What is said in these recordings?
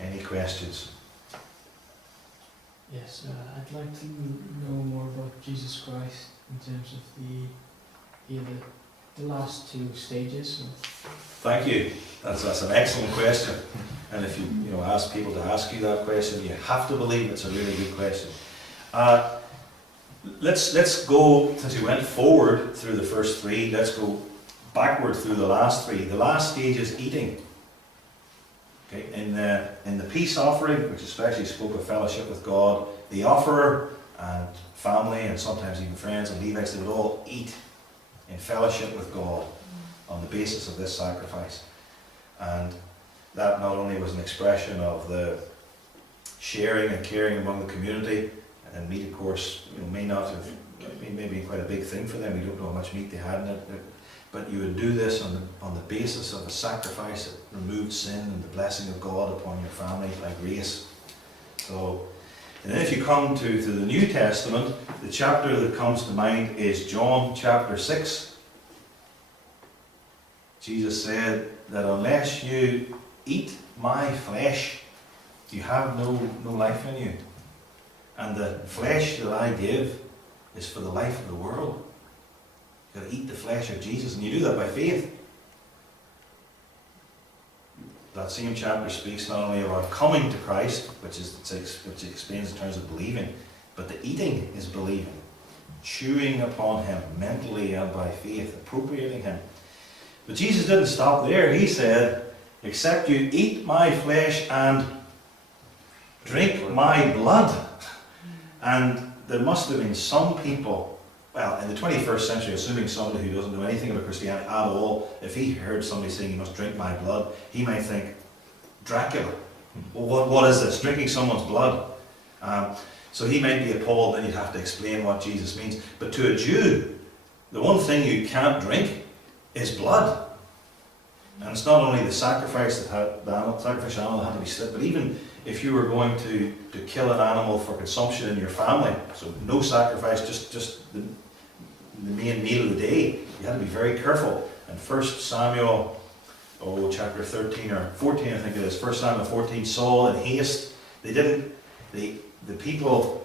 Any questions? Yes, I'd like to know more about Jesus Christ in terms of the last two stages. Thank you. That's an excellent question. And if you ask people to ask you that question, you have to believe it's a really good question. Let's go, since we went forward through the first three, let's go backward through the last three. The last stage is eating. Okay, in the peace offering, which especially spoke of fellowship with God, the offerer and family and sometimes even friends and Levites, they would all eat in fellowship with God on the basis of this sacrifice. And that not only was an expression of the sharing and caring among the community, and meat, of course, may not have maybe quite a big thing for them. We don't know how much meat they had in it, but you would do this on the basis of a sacrifice that removed sin and the blessing of God upon your family by grace. So, and then if you come to the New Testament, the chapter that comes to mind is John chapter 6. Jesus said that unless you eat my flesh, you have no life in you. And the flesh that I give is for the life of the world. You've got to eat the flesh of Jesus, and you do that by faith. That same chapter speaks not only about coming to Christ, which it explains in terms of believing, but the eating is believing, chewing upon Him mentally and by faith, appropriating Him. But Jesus didn't stop there. He said, except you eat my flesh and drink my blood. And there must have been some people, well, in the 21st century, assuming somebody who doesn't know anything about Christianity at all, if he heard somebody saying, you must drink my blood, he might think, Dracula. Well, what is this? Drinking someone's blood. So he might be appalled, then you'd have to explain what Jesus means. But to a Jew, the one thing you can't drink is blood. And it's not only the sacrifice the sacrificial animal had to be slit, but even if you were going to kill an animal for consumption in your family, so no sacrifice, just the main meal of the day, you had to be very careful. And 1 Samuel, chapter 13 or 14, I think it is, 1 Samuel 14, Saul in haste, the people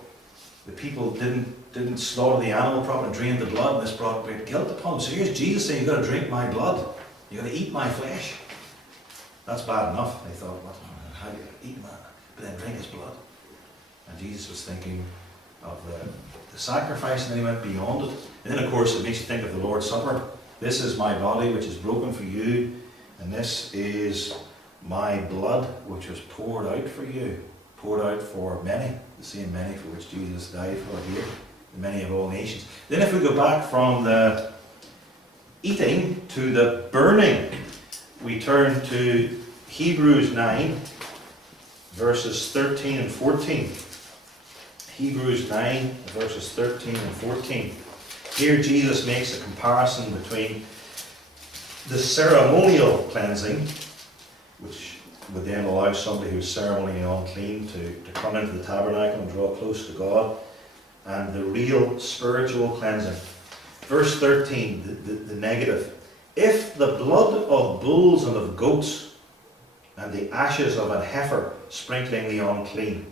didn't slaughter the animal properly and drain the blood, and this brought great guilt upon them. So here's Jesus saying, you've got to drink my blood, you've got to eat my flesh. That's bad enough. They thought, what? How do you eat man? But then drink his blood. And Jesus was thinking of the sacrifice, and then he went beyond it. And then, of course, it makes you think of the Lord's Supper. This is my body, which is broken for you, and this is my blood, which was poured out for you, poured out for many, the same many for which Jesus died for here, the many of all nations. Then if we go back from the eating to the burning, we turn to Hebrews 9, verses 13 and 14. Hebrews 9, verses 13 and 14. Here Jesus makes a comparison between the ceremonial cleansing, which would then allow somebody who's ceremonially unclean to come into the tabernacle and draw close to God, and the real spiritual cleansing. Verse 13, the negative. If the blood of bulls and of goats and the ashes of an heifer sprinkling the unclean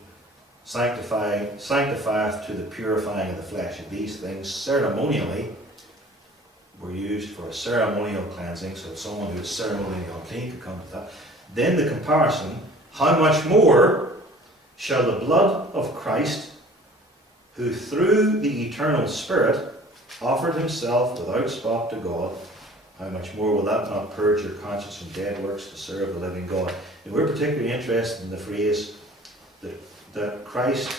sanctifieth to the purifying of the flesh. And these things ceremonially were used for a ceremonial cleansing, so that someone who is ceremonially unclean could come to that. Then the comparison, how much more shall the blood of Christ, who through the eternal Spirit offered himself without spot to God, how much more will that not purge your conscience from dead works to serve the living God? And we're particularly interested in the phrase that Christ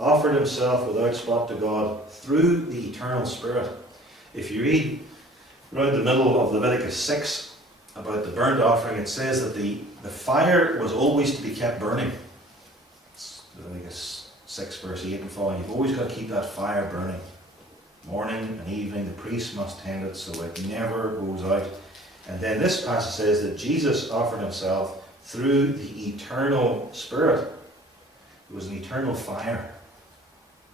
offered himself without spot to God through the eternal Spirit. If you read around the middle of Leviticus 6 about the burnt offering, it says that the fire was always to be kept burning. It's Leviticus 6 verse 8 and following. You've always got to keep that fire burning. Morning and evening, the priest must tend it so it never goes out. And then this passage says that Jesus offered himself through the eternal Spirit. It was an eternal fire.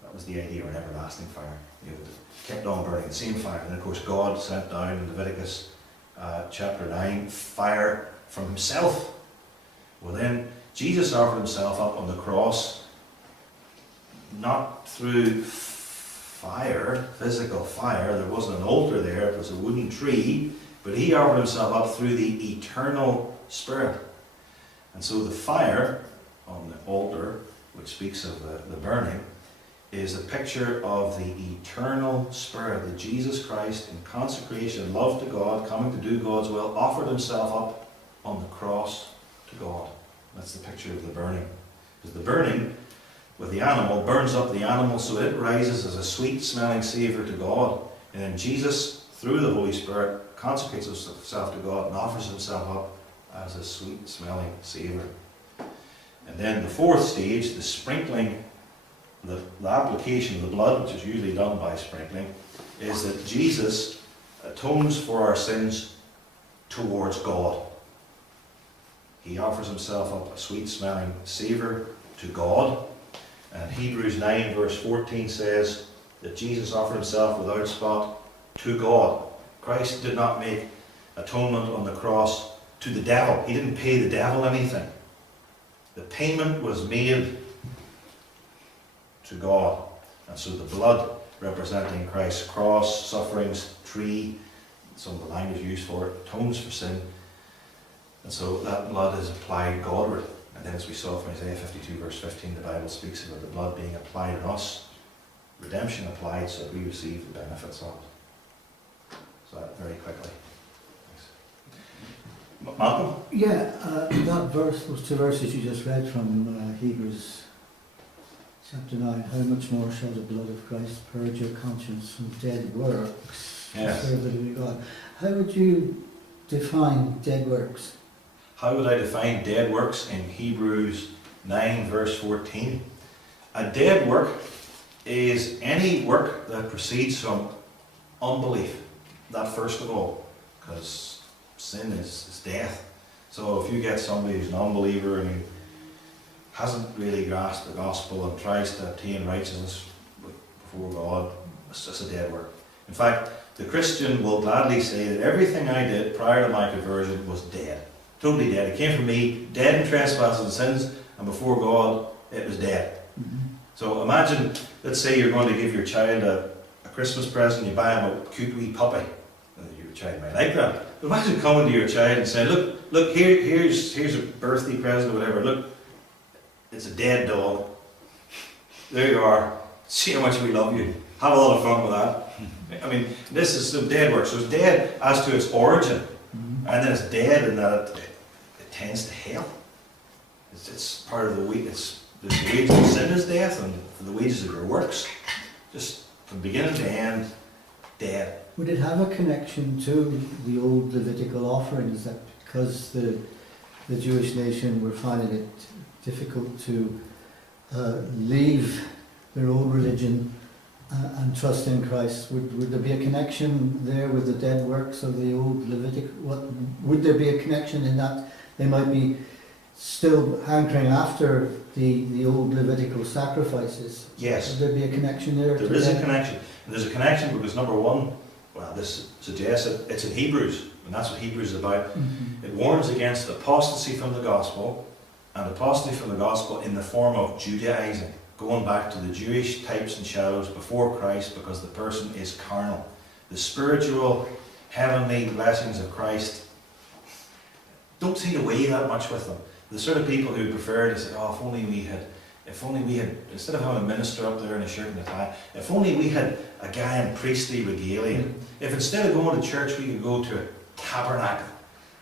That was the idea, or an everlasting fire. You know, it kept on burning, the same fire. And of course God sent down in Leviticus chapter 9 fire from himself. Well then, Jesus offered himself up on the cross, not through fire, physical fire. There wasn't an altar there, it was a wooden tree, but he offered himself up through the eternal Spirit. And so the fire on the altar, which speaks of the burning, is a picture of the eternal Spirit, that Jesus Christ, in consecration and love to God, coming to do God's will, offered himself up on the cross to God. That's the picture of the burning. Because the burning with the animal burns up the animal so it rises as a sweet smelling savour to God. And then Jesus, through the Holy Spirit, consecrates himself to God and offers himself up as a sweet smelling savour. And then the fourth stage, the sprinkling, the application of the blood, which is usually done by sprinkling, is that Jesus atones for our sins towards God. He offers himself up a sweet smelling savour to God. And Hebrews 9 verse 14 says that Jesus offered himself without spot to God. Christ did not make atonement on the cross to the devil. He didn't pay the devil anything. The payment was made to God. And so the blood representing Christ's cross, sufferings, tree, some of the language used for it, atones for sin. And so that blood is applied Godward. And then, as we saw from Isaiah 52 verse 15, the Bible speaks about the blood being applied on us, redemption applied so that we receive the benefits of it. So that very quickly. Thanks. Malcolm? Yeah, that verse, those two verses you just read from Hebrews chapter 9, how much more shall the blood of Christ purge your conscience from dead works to Yes. serve the living God? How would you define dead works? How would I define dead works in Hebrews 9 verse 14? A dead work is any work that proceeds from unbelief. That first of all, because sin is death. So if you get somebody who's an unbeliever and who hasn't really grasped the gospel and tries to obtain righteousness before God, it's just a dead work. In fact, the Christian will gladly say that everything I did prior to my conversion was dead. Totally dead. It came from me, dead in trespasses and sins, and before God, it was dead. Mm-hmm. So imagine, let's say you're going to give your child a Christmas present, you buy him a cute wee puppy. Your child might like that. But imagine coming to your child and saying, look, here's a birthday present or whatever. Look, it's a dead dog. There you are. See how much we love you. Have a lot of fun with that. I mean, this is some dead work. So it's dead as to its origin. Mm-hmm. And then it's dead in that it tends to hell. It's part of the wages of sin is death, and the wages of your works, just from beginning to end, dead. Would it have a connection to the old Levitical offerings, that because the Jewish nation were finding it difficult to leave their old religion and trust in Christ? Would there be a connection there with the dead works of the old Levitic? Would there be a connection in that they might be still hankering after the old Levitical sacrifices? Yes. Would there be a connection there? There is a connection. And there's a connection because number one, well, this suggests that it's in Hebrews, and that's what Hebrews is about. Mm-hmm. It warns against apostasy from the gospel, and apostasy from the gospel in the form of Judaizing, going back to the Jewish types and shadows before Christ, because the person is carnal. The spiritual, heavenly blessings of Christ don't seem to weigh that much with them. The sort of people who prefer to say, oh, if only we had, instead of having a minister up there in a shirt and a tie, if only we had a guy in priestly regalia. If instead of going to church we could go to a tabernacle.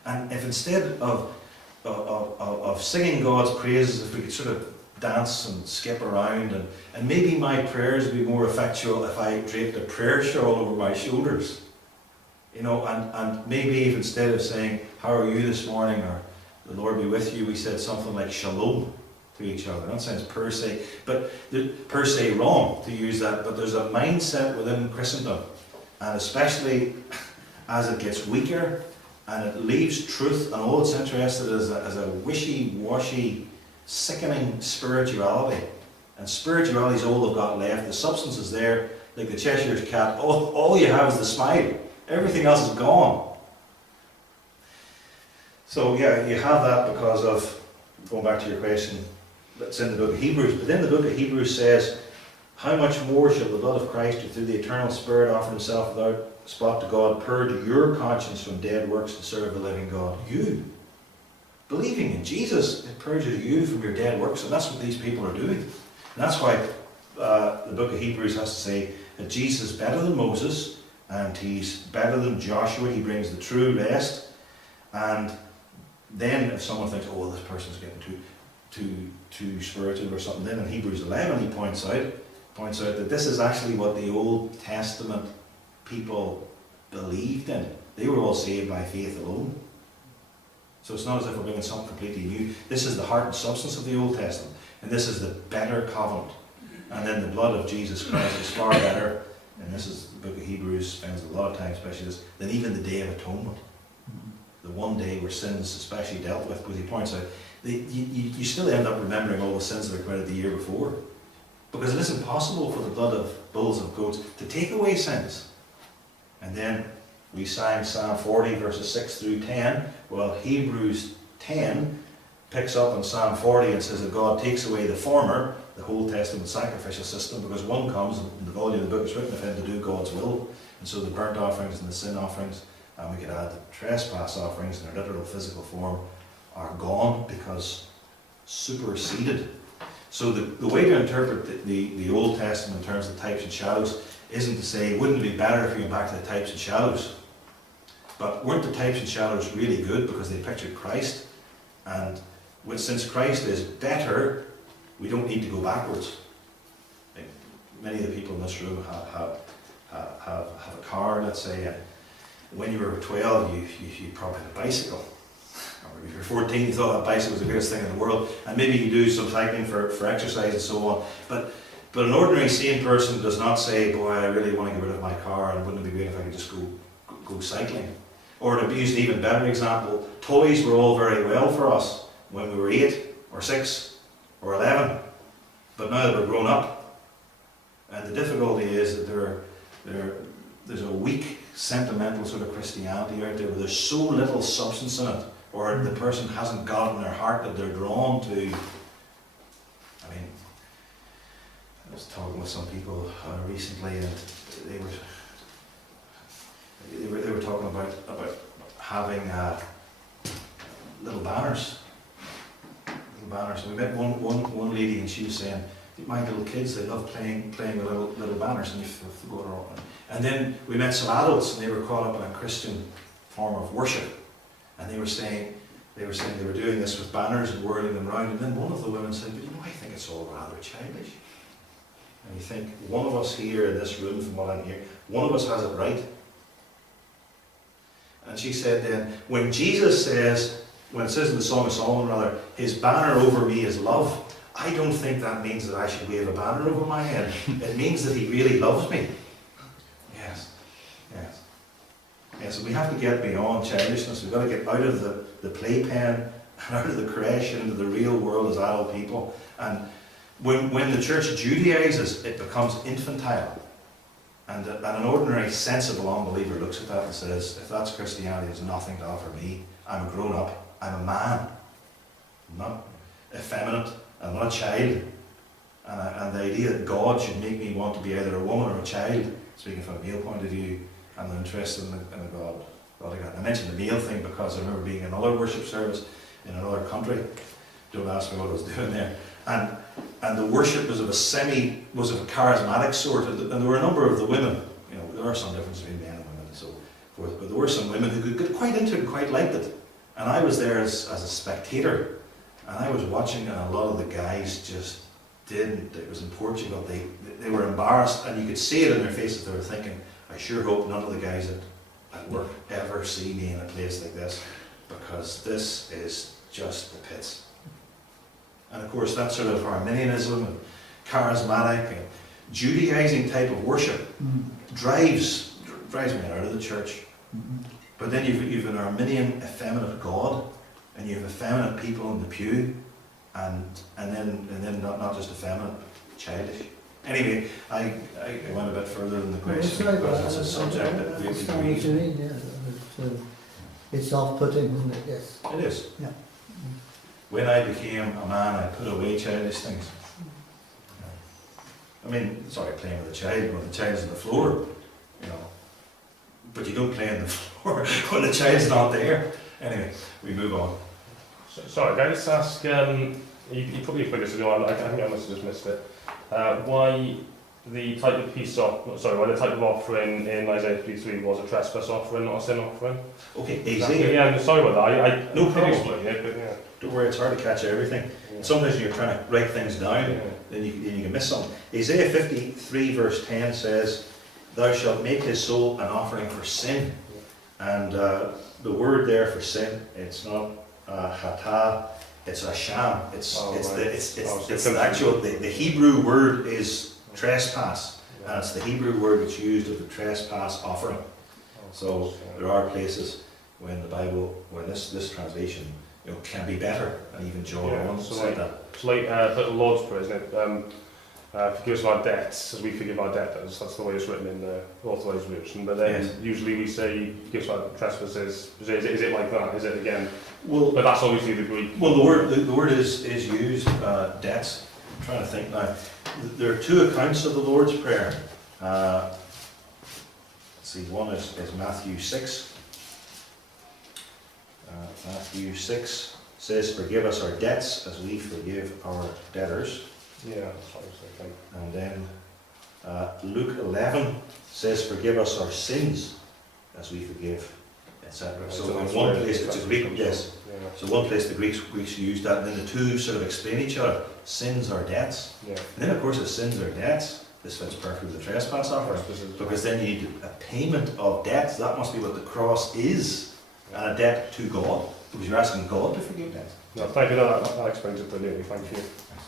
And if instead of singing God's praises, if we could sort of dance and skip around, and maybe my prayers would be more effectual if I draped a prayer shawl over my shoulders. You know, and maybe if instead of saying, how are you this morning, or the Lord be with you, we said something like shalom to each other. That sounds per se wrong to use that, but there's a mindset within Christendom, and especially as it gets weaker and it leaves truth, and all it's interested in is a wishy-washy, sickening spirituality. And spirituality is all they've got left. The substance is there, like the Cheshire's cat. All you have is the smile. Everything else is gone. So yeah, you have that because of going back to your question, that's in the book of Hebrews, but then the book of Hebrews says, how much more shall the blood of Christ, who through the eternal Spirit offered himself without spot to God, purge your conscience from dead works to serve the living God? You. Believing in Jesus, it purges you from your dead works, and that's what these people are doing. And that's why the book of Hebrews has to say that Jesus is better than Moses, and he's better than Joshua. He brings the true rest. And then if someone thinks, oh, well, this person's getting too spiritual or something, then in Hebrews 11 he points out that this is actually what the Old Testament people believed in. They were all saved by faith alone. So it's not as if we're bringing something completely new. This is the heart and substance of the Old Testament, and this is the better covenant. And then the blood of Jesus Christ is far better, and this is the book of Hebrews spends a lot of time, especially this, than even the Day of Atonement. The one day where sins especially dealt with, because he points out, you still end up remembering all the sins that were committed the year before. Because it isn't possible for the blood of bulls and goats to take away sins. And then we sang Psalm 40 verses 6 through 10. Well, Hebrews 10 picks up on Psalm 40 and says that God takes away the former, the Old Testament sacrificial system, because one comes, and the volume of the book is written of him to do God's will. And so the burnt offerings and the sin offerings, and we could add the trespass offerings in their literal physical form, are gone because superseded. So the way to interpret the Old Testament in terms of types and shadows isn't to say, wouldn't it be better if we went back to the types and shadows? But weren't the types and shadows really good because they pictured Christ? And since Christ is better, we don't need to go backwards. Like many of the people in this room have a car, let's say, and when you were 12, you probably had a bicycle. Or if you were 14, you thought that bicycle was the greatest thing in the world, and maybe you do some cycling for exercise and so on. But an ordinary sane person does not say, boy, I really want to get rid of my car, and wouldn't it be great if I could just go cycling? Or to use an even better example, toys were all very well for us when we were 8 or 6 or 11, but now that we're grown up, and the difficulty is that there's a weak, sentimental sort of Christianity out there where there's so little substance in it, or the person hasn't got in their heart that they're drawn to. I mean, I was talking with some people recently, and they were talking about having little banners. And we met one lady, and she was saying, my little kids, they love playing with little banners, and you have to go around. And then we met some adults, and they were caught up in a Christian form of worship. And they were saying they were doing this with banners and whirling them around. And then one of the women said, but I think it's all rather childish. And you think, one of us here in this room, from what I'm hearing, one of us has it right. And she said then, when Jesus says, when it says in the Song of Solomon rather, his banner over me is love, I don't think that means that I should wave a banner over my head. It means that he really loves me. Yes, we have to get beyond childishness. We've got to get out of the playpen, out of the creche, into the real world as adult people. And when the church Judaizes, it becomes infantile. And an ordinary, sensible unbeliever looks at that and says, if that's Christianity, there's nothing to offer me. I'm a grown-up. I'm a man. I'm not effeminate. I'm not a child. And the idea that God should make me want to be either a woman or a child, speaking from a male point of view, I'm not interested in a God. I mentioned the male thing because I remember being in another worship service in another country. Don't ask me what I was doing there. And the worship was of a charismatic sort, and there were a number of the women, there are some differences between men and women and so forth, but there were some women who could get quite into it and quite liked it. And I was there as a spectator, and I was watching, and a lot of the guys just didn't. It was in Portugal, they were embarrassed, and you could see it in their faces. They were thinking, I sure hope none of the guys at work ever see me in a place like this, because this is just the pits. And of course that sort of Arminianism and charismatic and Judaizing type of worship drives me out of the church. But then you've an Arminian effeminate God, and you have effeminate people in the pew, and then not just effeminate, but childish. Anyway, I went a bit further than the question because it's a subject that we what you mean, yeah. It's off-putting, isn't it? Yes. It is. Yeah. when I became a man, I put away childish things. I mean, sorry, playing with a child when the child's on the floor, you know. But you don't play on the floor when the child's not there. Anyway, we move on. Sorry, can I just ask, you probably put this as well, I think I must have just missed it. Why the type of why the type of offering in Isaiah 53 was a trespass offering, not a sin offering? Okay, Isaiah. Yeah, I'm sorry about that. I No did problem. explain it, but yeah. Don't worry, it's hard to catch everything. Yeah. Sometimes when you're trying to write things down, Yeah. then you can miss something. Isaiah 53 verse 10 says, "Thou shalt make his soul an offering for sin." And the word there for sin, it's not hata, it's a sham. It's the actual the Hebrew word is trespass, and it's the Hebrew word that's used of the trespass offering. So there are places when the Bible, when this translation, you know, can be better, and even John Yeah, 1 so said that. It's like the Lord's Prayer, isn't it? Forgive us our debts as we forgive our debtors. That's the way it's written in the Authorised Version. But then Yes. usually we say, forgive us our trespasses. Is it like that? Is it again? Well, But that's obviously the Greek. well, the word is used, debts. I'm trying to think now. There are two accounts of the Lord's Prayer. Let's see, one is Matthew 6. Matthew 6 says, "Forgive us our debts as we forgive our debtors." Yeah, that's what I was thinking. And then Luke 11 says, "Forgive us our sins as we forgive," etc. So in one place it's a Greek, yes. Yeah. So one place the Greeks use that, and then the two sort of explain each other. Sins are debts. Yeah. And then of course if sins are debts, this fits perfectly with the trespass offering. Because then you need a payment of debts. That must be what the cross is. And a debt to God. Because you're asking God to forgive debts. No, thank you. That explains it brilliantly. Thank you. Thanks.